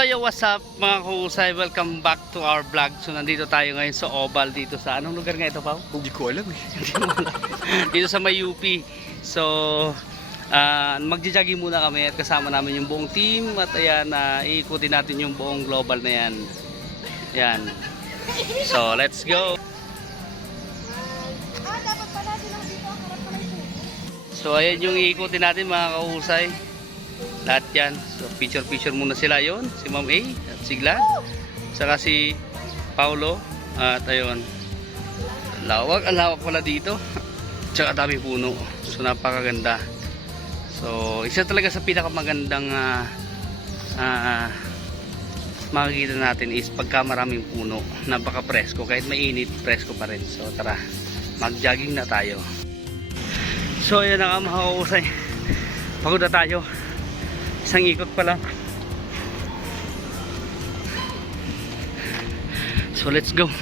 Yo, what's up mga kuhusay? Welcome back to our vlog. So nandito tayo ngayon sa Oval dito sa anong lugar nga ito, Pao? Hindi ko alam eh. Hindi mo alam. Dito sa may UP. So magja-jogging muna kami at kasama namin yung buong team at ayan, iikutin natin yung buong global na yan. Yan. So let's go. So ayan yung iikutin natin mga kuhusay. Lahat yan. So picture muna sila yon. Si Ma'am A at si Glad. Saka si Paulo. At ayun. Ang lawak pala dito. Tsaka dami puno. So napakaganda. So isa talaga sa pinakamagandang makikita natin is pagka maraming puno. Napaka presko. Kahit mainit, presko pa rin. So tara. Mag-jogging na tayo. So ayan na nga mga kuhusay. Pagod na tayo. Isang ikot pa lang. So let's go.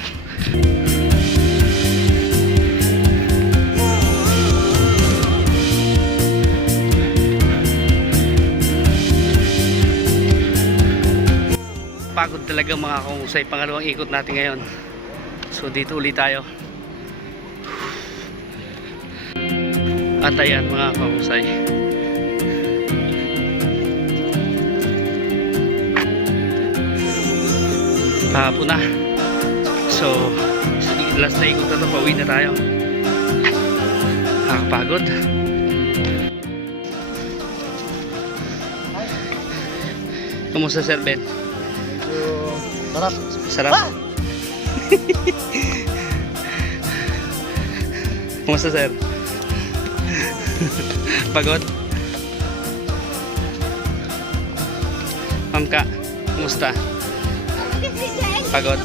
Pagod talaga mga kuhusay. Pangalawang ikot natin ngayon. So dito ulit tayo. At ayan mga kuhusay. Hapon na. So last na ikot na ito, pauwi na tayo. Nakakapagod. Kumusta Sir Ben? Sarap. Sarap? Kumusta Sir? Pagod? Ma'am ka, kumusta? Pagod?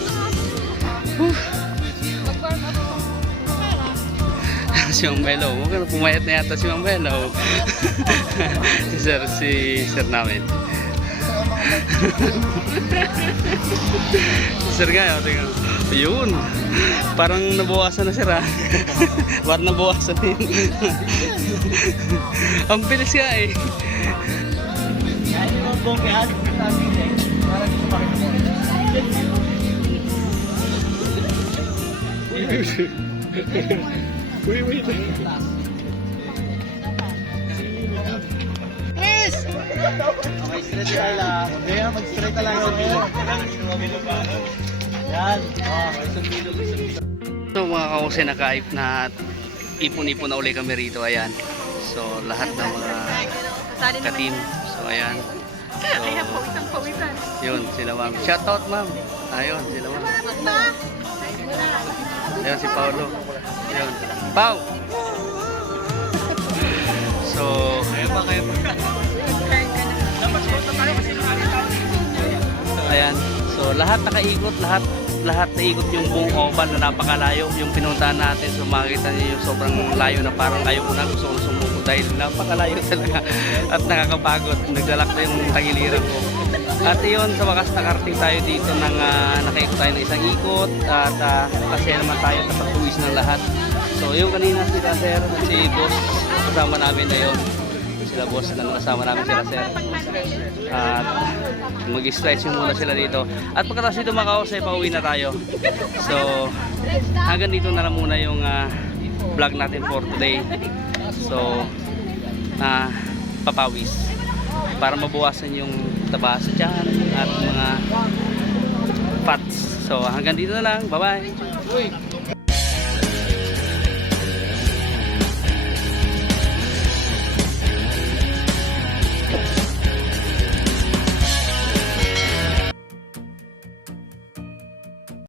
Si Mang Belo, pumayat na yata si Mang Belo. si Sir namin. Sir nga, tingnan. Ayun. Parang nabawasan na Sir ha. Parang nabawasan din. Ang bilis nga eh. Wait. Yes! Okay, straight tayo lang. Kaya mag-straight talaga kayo. Yan. So mga kausay, nakaip na at ipon-ipon na uli kami rito. Ayan. So lahat ng mga ka-team. So ayan. Kaya pawisan. Yun, sila ma'am. Shoutout ma'am. Ayun, sila ma'am. Ayan si Paulo. Ayun. Pau! So, ayan. So, lahat nakaikot, lahat naikot yung buong oval na napakalayo. Yung pinuntahan natin, so makikita niyo yung sobrang layo na parang ayaw ko na, gusto ko sumuko dahil napakalayo talaga at nakakapagod. Nagdalak na yung tagiliran ko. At iyon, sa wakas nakarating tayo dito ng nakaikot tayo ng isang ikot at kasi naman tayo sa pagtuwis ng lahat. So yung kanina sila Sir, si Boss kasama namin na yun. Sila Boss na kasama namin sila Sir. At mag-stretching muna sila dito. At pagkatapos dito mga kausay, pauwi na tayo. So hanggang dito na lang muna yung vlog natin for today. So papawis para mabawasan yung taba sa tiyan at mga fats. So hanggang dito na lang. Bye bye.